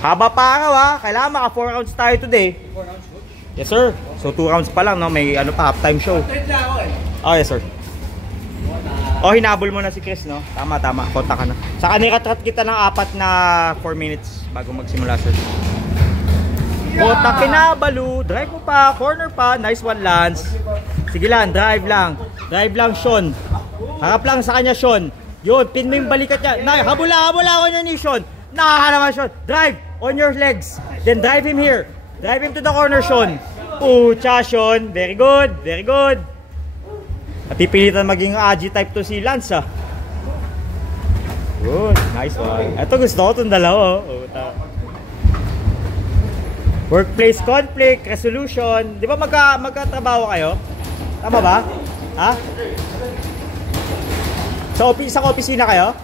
Haba pa araw ha. Kailangan maka 4 rounds tayo today. 4 rounds shoot? Yes sir. So 2 rounds pa lang no. May ano pa, halftime show. Oh yes sir. Oh, hinabol mo na si Chris no. Tama. Konta ka na. Saka niratrat kita ng 4 na 4 minutes bago magsimula sir. Konta kinabalu. Drive mo pa. Corner pa. Nice one, Lance. Sige lang. Drive lang. Drive lang, Sean. Harap lang sa kanya, Sean. Yun. Pin mo yung balikat niya. Habula on your knee, Sean. Nakakalaman, Sean. Drive on your legs. Then drive him here. Drive him to the corner, Sean. Pucha, Sean. Very good. Very good. Napipilitan maging AG type to si Lance, ah. Good. Nice one. Ito gusto ko itong dalawa, oh. Workplace conflict, resolution. Di ba magkatrabaho kayo? Tama ba? Ha? Sa opisina kayo?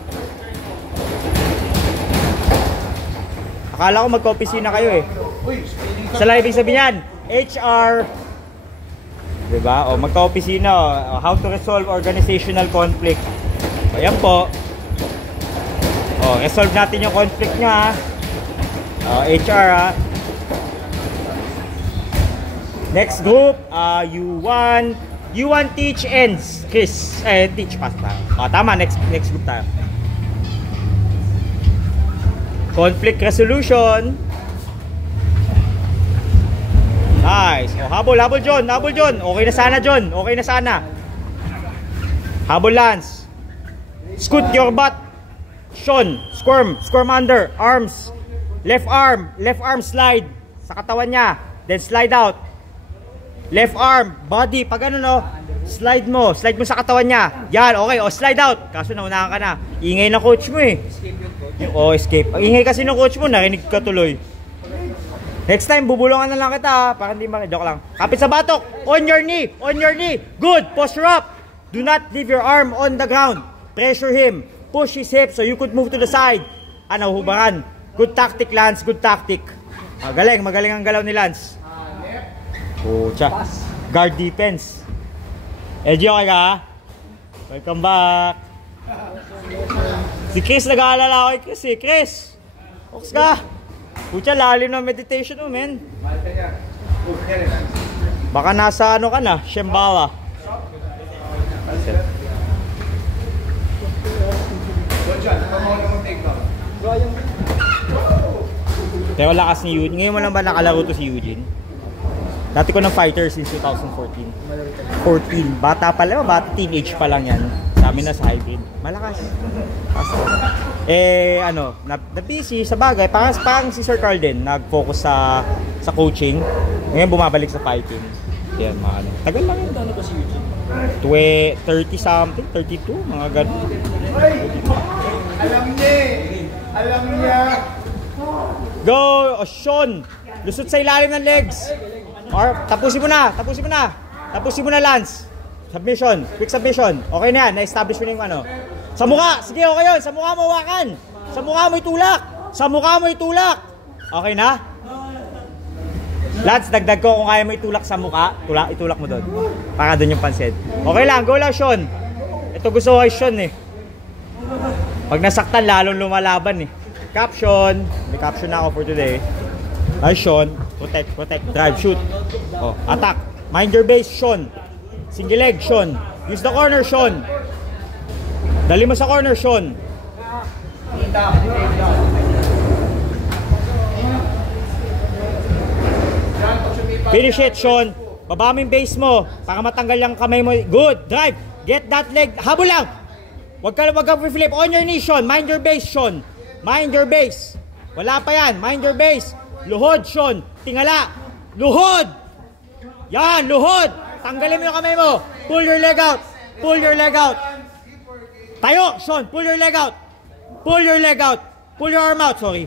Akala ko magka-opisina kayo eh. Sa lang ibig sabihin yan, HR. Diba? O magka-opisina. How to resolve organizational conflict. O yan po. O resolve natin yung conflict nya. O HR ha. Next group, U1 teach ends. Chris, teach pass tayo. O tama, next group tayo. Conflict resolution. Nice. O, habol John. Okay na sana, John. Okay na sana. Habol, Lance. Scoot your butt. Sean, squirm under. Arms. Left arm slide sa katawan niya. Then slide out. Left arm, body. Pag ano no, slide mo sa katawan niya. Yan, okay. O, slide out. Kaso naunahan ka na. Ingay na coach mo eh. Escape. Ang ingay kasi ng coach mo, narinig ka tuloy. Next time, bubulungan na lang kita para hindi joke lang. Kapit sa batok. On your knee. Good. Posture up. Do not leave your arm on the ground. Pressure him. Push his hips so you could move to the side. Hubaran. Good tactic, Lance. Good tactic. Magaling ang galaw ni Lance. Pucha. Guard defense. LG, okay ka? Welcome back. Si Chris, nag-aalala ko kay Chris eh. Chris, oks ka. Pucha, lalim ng meditation mo, men. Baka nasa ano ka na, Shambhala. Pero lakas ni Eugene. Ngayon mo lang ba nakalaro to si Eugene? Dati ko ng fighter since 2014. 14. Bata pa lang, teenage pa lang yan. Sa amin na sa hybrid. Malakas. Na-busy sa bagay. Parang si Sir Carl din, nag-focus sa coaching. Ngayon bumabalik sa fighting. Yan, mga ano. Tagal lang yun. Ano ba si Eugene? 30 something, 32, mga ganun. Alam niya. Go, Sean. Lusot sa ilalim ng legs. Tapusin mo na, Lance. Submission, quick submission. Okay na yan, na-establish mo na yung ano. Sa mukha, sige, okay yun. Sa mukha mo hawakan. Sa mukha mo itulak. Okay na? Lance, dagdag ko kung kaya mo itulak sa mukha. Itulak mo doon. Para doon yung pansin. Okay lang, go lang, Sean. Ito gusto ko kay Sean eh. Pag nasaktan, lalong lumalaban eh. Caption. May caption na ako for today. Nice, Sean. Protect. Drive, shoot. Attack. Mind your base, Sean. Single leg, Sean. Use the corner, Sean. Dali mo sa corner, Sean. Finish it, Sean. Baba mo yung base mo para matanggal yung kamay mo. Good. Drive. Get that leg. Habol lang. Wag ka flip. On your knee, Sean. Mind your base, Sean. Mind your base. Wala pa yan. Mind your base. Luhod, Sean. Tingala. Luhod. Yan, luhod. Tanggalin mo yung kamay mo. Pull your leg out. Tayo, Sean. Pull your leg out. Pull your arm out. Sorry.